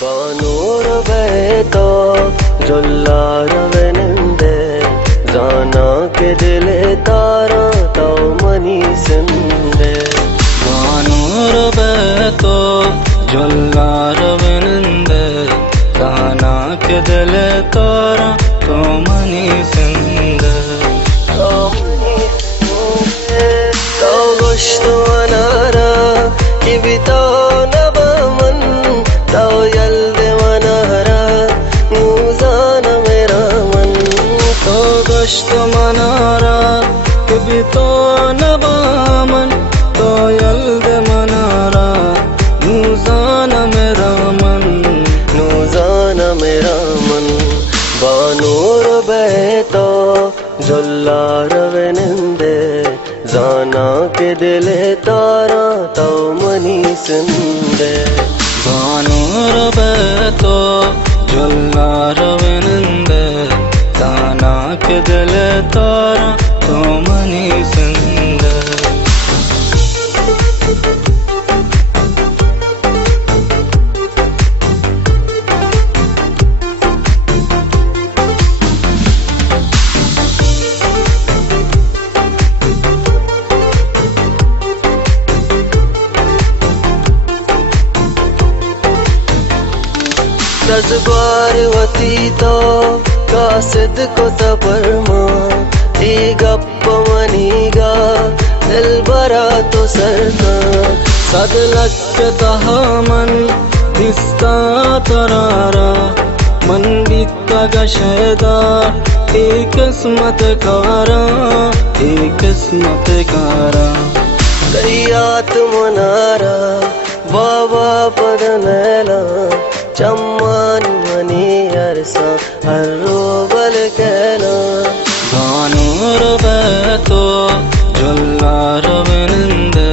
बानूर बेतो जొల్లారవెనందే जाना के दिले तारा तो मनी संदे बानूर बेतो जొల్లారవెనందే जाना के दिले तारा तो मनी संदे तो गोश्त अनारा किबितो नबमन तो यल्दे मनहरा मुजान मेरा मन तो गोश्त मनारा किबितो नबमन तो यल्दे मनारा मुजान मेरा मन नूजान मेरा मन बानूर बेतो जొల్లారవెనందే जाना के दिले तारा तो मनी संदे बानूर बेतो जొల్లారవెనందే जाना के दिले तारा तो मनी संदे दसबार वती तो कासिद को तबरमा ई गप्प मनीगा दिल भरा तो सरका सद लक्ष तहामन दिस्ता तरारा मन बीता गशेदा एक किस्मत कारा एक किस्मत कारा करियात मनारा बाबा पदनैला चम्मान मनी अरसा हर रोबल कहना बानूर बेतो जొల్లారవెనందే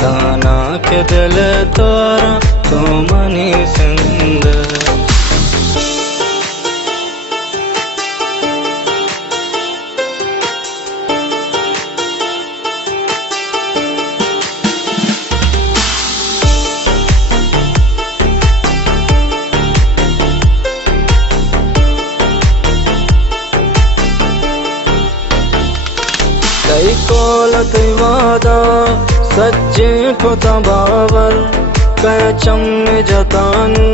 जाना के दिले तारा तो मनी संदे कई कौलत वादा सच्चे को तबावर कह चम्मे जतानू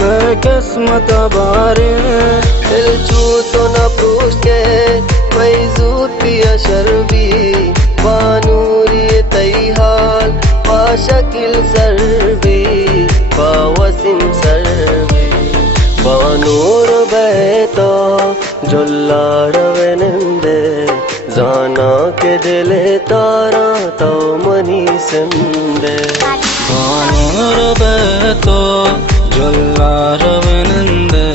मैं किस्मत बारे दिल छू तो न पूछ के मैं जूत पिया शर्बी बानूरी तई हाल पाशकिल सरबी बावसिम सरबी बानूर बेतो जొల్లారవెనందే जाना के दिले तारा तो मनी संदे बानूर बेतो जొల్లారవెనందే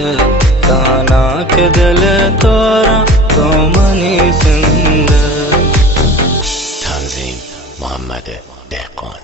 जाना के दिले तारा तो मनी संदे Tanzim Muhammad Dehqan